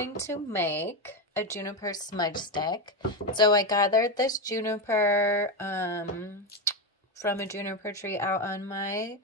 going to make a juniper smudge stick. So I gathered this juniper from a juniper tree out on my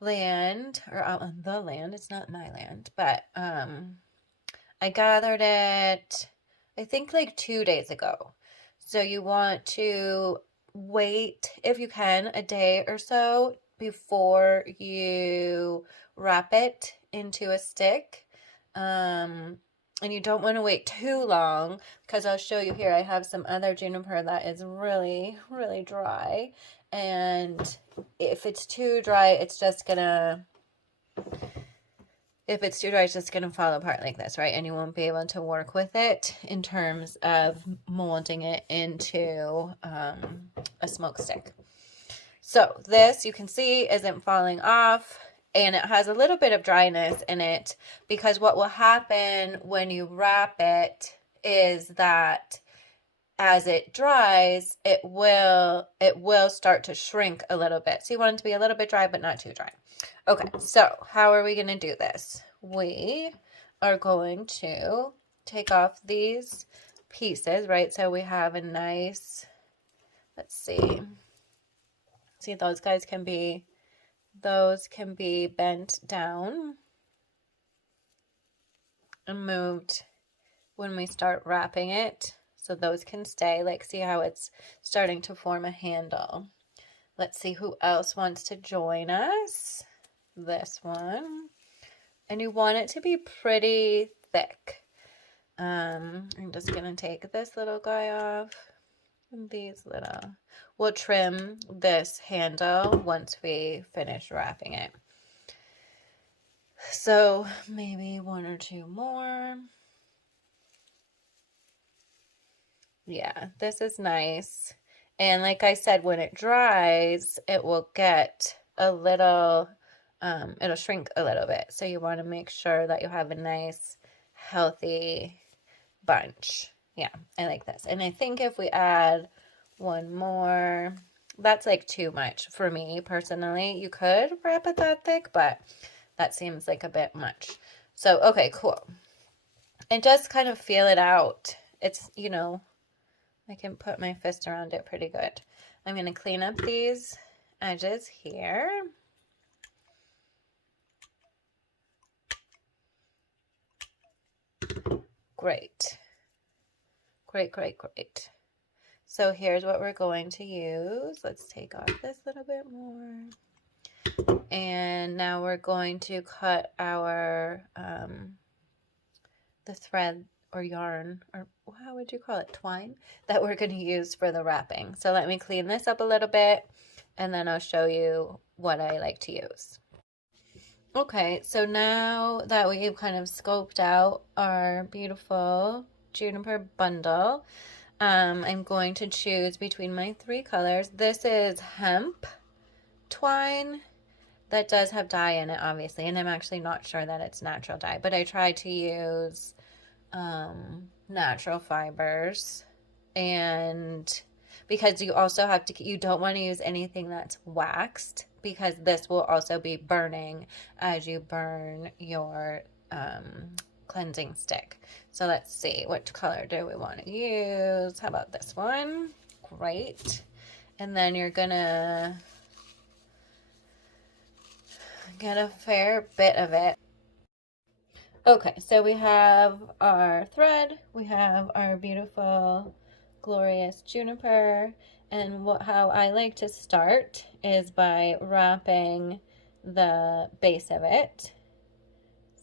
land, or out on the land. It's not my land, but I gathered it, I think like 2 days ago. So you want to wait, if you can, a day or so before you wrap it into a stick. And you don't want to wait too long, because I'll show you here. I have some other juniper that is really, really dry. And if it's too dry, it's just gonna fall apart like this, right? And you won't be able to work with it in terms of molding it into a smoke stick. So this, you can see, isn't falling off, and it has a little bit of dryness in it, because what will happen when you wrap it is that as it dries, it will start to shrink a little bit. So you want it to be a little bit dry, but not too dry. Okay, so how are we going to do this? We are going to take off these pieces, right? So we have a nice, let's see, those guys can be, bent down and moved when we start wrapping it. So those can stay, like, see how it's starting to form a handle. Let's see who else wants to join us. This one. And you want it to be pretty thick. I'm just going to take this little guy off. And these little. We'll trim this handle once we finish wrapping it. So maybe one or two more. Yeah, this is nice. And like I said, when it dries, it will get a little, it'll shrink a little bit. So you want to make sure that you have a nice, healthy bunch. Yeah, I like this. And I think if we add one more, that's like too much for me personally. You could wrap it that thick, but that seems like a bit much. So, okay, cool. And just kind of feel it out. It's, you know, I can put my fist around it pretty good. I'm going to clean up these edges here. Great. Great, great, great. So here's what we're going to use. Let's take off this little bit more. And now we're going to cut our, the thread or yarn, or how would you call it, twine, that we're going to use for the wrapping. So let me clean this up a little bit, and then I'll show you what I like to use. Okay, so now that we've kind of scoped out our beautiful juniper bundle, I'm going to choose between my three colors. This is hemp twine that does have dye in it, obviously, and I'm actually not sure that it's natural dye, but I tried to use natural fibers, and because you also have to, you don't want to use anything that's waxed, because this will also be burning as you burn your cleansing stick. So let's see, what color do we want to use? How about this one? Great. And then you're gonna get a fair bit of it. Okay, so we have our thread, we have our beautiful, glorious juniper, and how I like to start is by wrapping the base of it.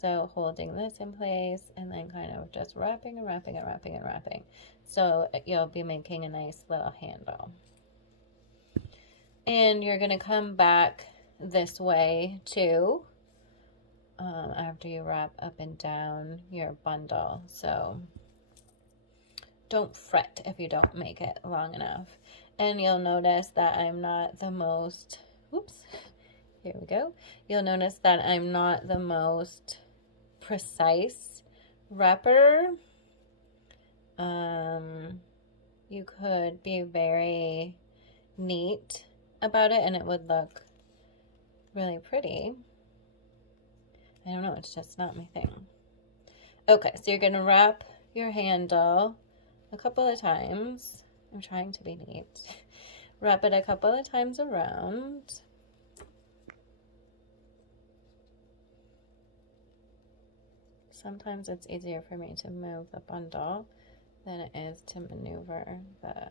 So holding this in place and then kind of just wrapping and wrapping and wrapping and wrapping. So you'll be making a nice little handle. And you're going to come back this way too. After you wrap up and down your bundle. So don't fret if you don't make it long enough. And you'll notice that I'm not the most, oops, here we go. You'll notice that I'm not the most precise wrapper. You could be very neat about it and it would look really pretty. I don't know, it's just not my thing. Okay, so you're gonna wrap your handle a couple of times. I'm trying to be neat. Wrap it a couple of times around. Sometimes it's easier for me to move the bundle than it is to maneuver the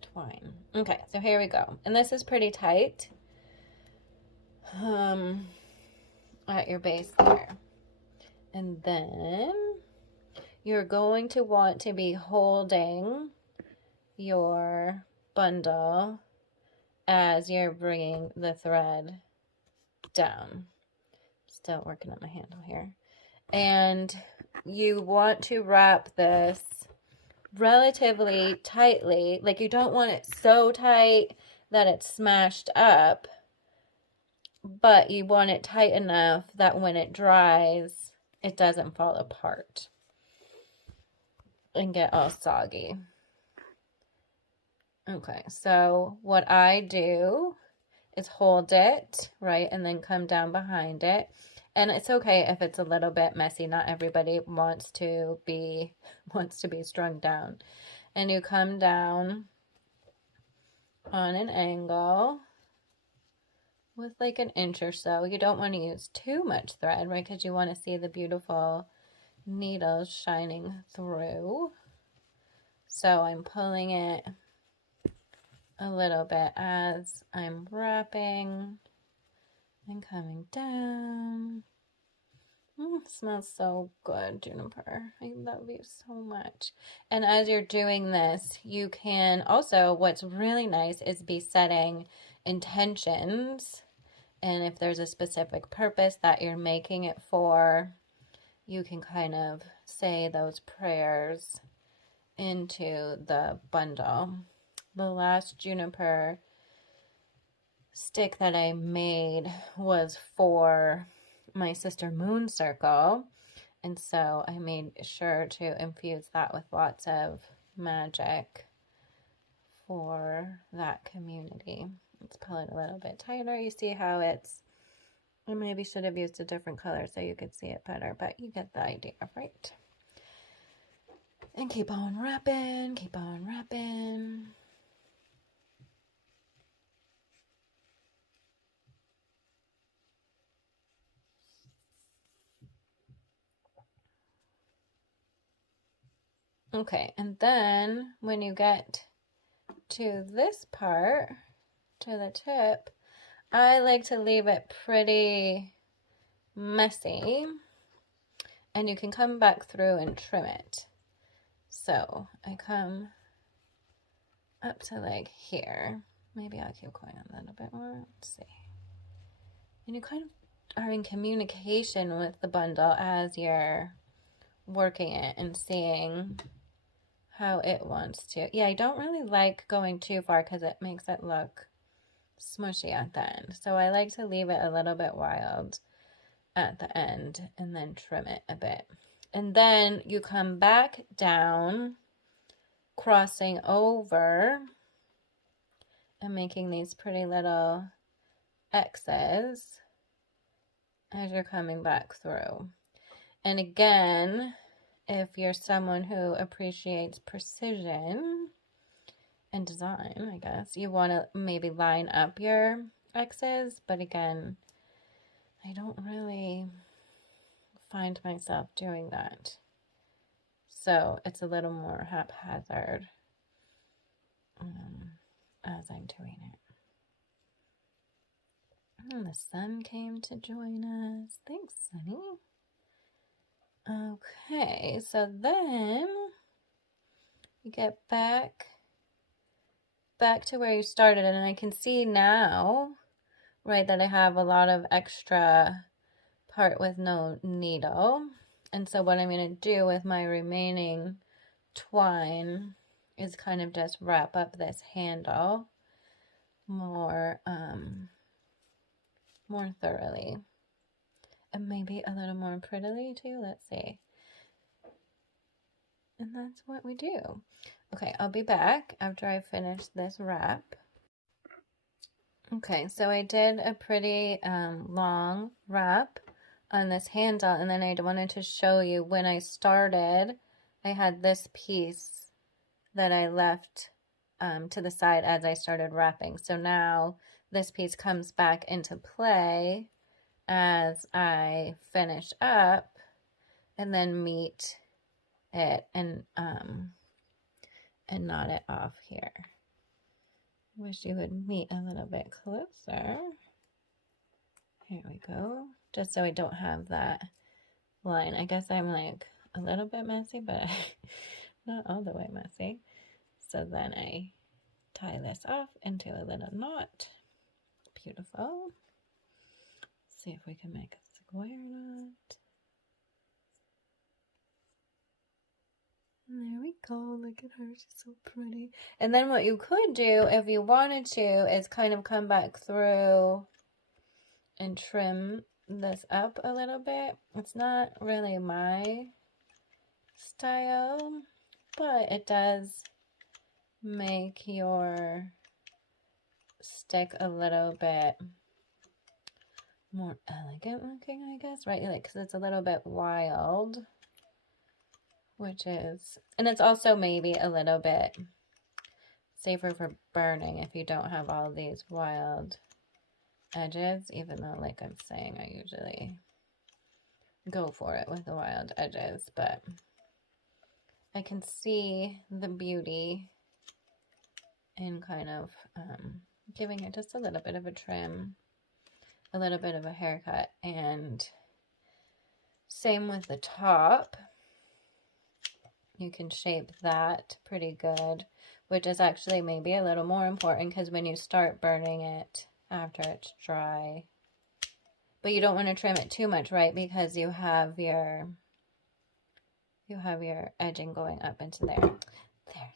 twine. Okay, so here we go. And this is pretty tight at your base there. And then you're going to want to be holding your bundle as you're bringing the thread down. Still working on my handle here. And you want to wrap this relatively tightly. Like, you don't want it so tight that it's smashed up, but you want it tight enough that when it dries, it doesn't fall apart and get all soggy. Okay, so what I do is hold it, right, and then come down behind it. And it's okay if it's a little bit messy. Not everybody wants to be strung down. And you come down on an angle with like an inch or so. You don't want to use too much thread, right? Because you want to see the beautiful needles shining through. So I'm pulling it a little bit as I'm wrapping and coming down. It smells so good, Juniper. I love you so much. And as you're doing this, you can also, what's really nice is be setting intentions. And if there's a specific purpose that you're making it for, you can kind of say those prayers into the bundle. The last juniper stick that I made was for my sister Moon Circle, and so I made sure to infuse that with lots of magic for that community. Let's pull it a little bit tighter. You see how it's, I maybe should have used a different color so you could see it better, but you get the idea, right? And keep on wrapping, keep on wrapping. Okay, and then when you get to this part, to the tip, I like to leave it pretty messy, and you can come back through and trim it. So I come up to like here. Maybe I'll keep going a little bit more. Let's see. And you kind of are in communication with the bundle as you're working it and seeing how it wants to. Yeah, I don't really like going too far because it makes it look smushy at the end. So I like to leave it a little bit wild at the end and then trim it a bit. And then you come back down, crossing over and making these pretty little X's as you're coming back through. And again, if you're someone who appreciates precision and design, I guess, you want to maybe line up your X's, but again, I don't really find myself doing that. So it's a little more haphazard as I'm doing it. And the sun came to join us. Thanks, Sunny. Okay, so then you get back to where you started, and I can see now, right, that I have a lot of extra part with no needle. And so what I'm going to do with my remaining twine is kind of just wrap up this handle more thoroughly. And maybe a little more prettily too. Let's see. And that's what we do. Okay, I'll be back after I finish this wrap. Okay, so I did a pretty long wrap on this handle, and then I wanted to show you when I started, I had this piece that I left to the side as I started wrapping. So now this piece comes back into play as I finish up and then meet it and knot it off here. Wish you would meet a little bit closer. Here we go. Just so I don't have that line. I guess I'm like a little bit messy, but not all the way messy. So then I tie this off into a little knot. Beautiful. See if we can make a square knot. And there we go. Look at her. She's so pretty. And then what you could do if you wanted to is kind of come back through and trim this up a little bit. It's not really my style, but it does make your stick a little bit more elegant looking, I guess, right? Like, because it's a little bit wild, which is, and it's also maybe a little bit safer for burning if you don't have all these wild edges, even though, like I'm saying, I usually go for it with the wild edges, but I can see the beauty in kind of giving it just a little bit of a trim, a little bit of a haircut, and same with the top. You can shape that pretty good, which is actually maybe a little more important because when you start burning it after it's dry, but you don't want to trim it too much, right? Because you have your edging going up into there.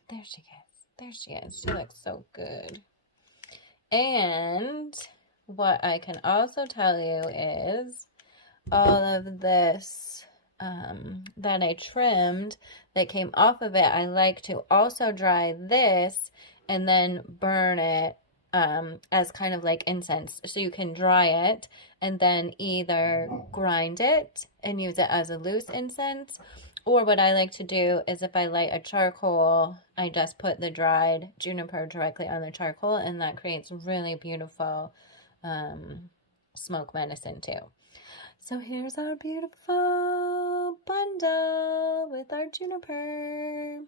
There she is. There she is. She looks so good. And what I can also tell you is all of this that I trimmed that came off of it, I like to also dry this and then burn it as kind of like incense. So you can dry it and then either grind it and use it as a loose incense, or what I like to do is if I light a charcoal, I just put the dried juniper directly on the charcoal, and that creates really beautiful smoke medicine too. So here's our beautiful bundle with our juniper.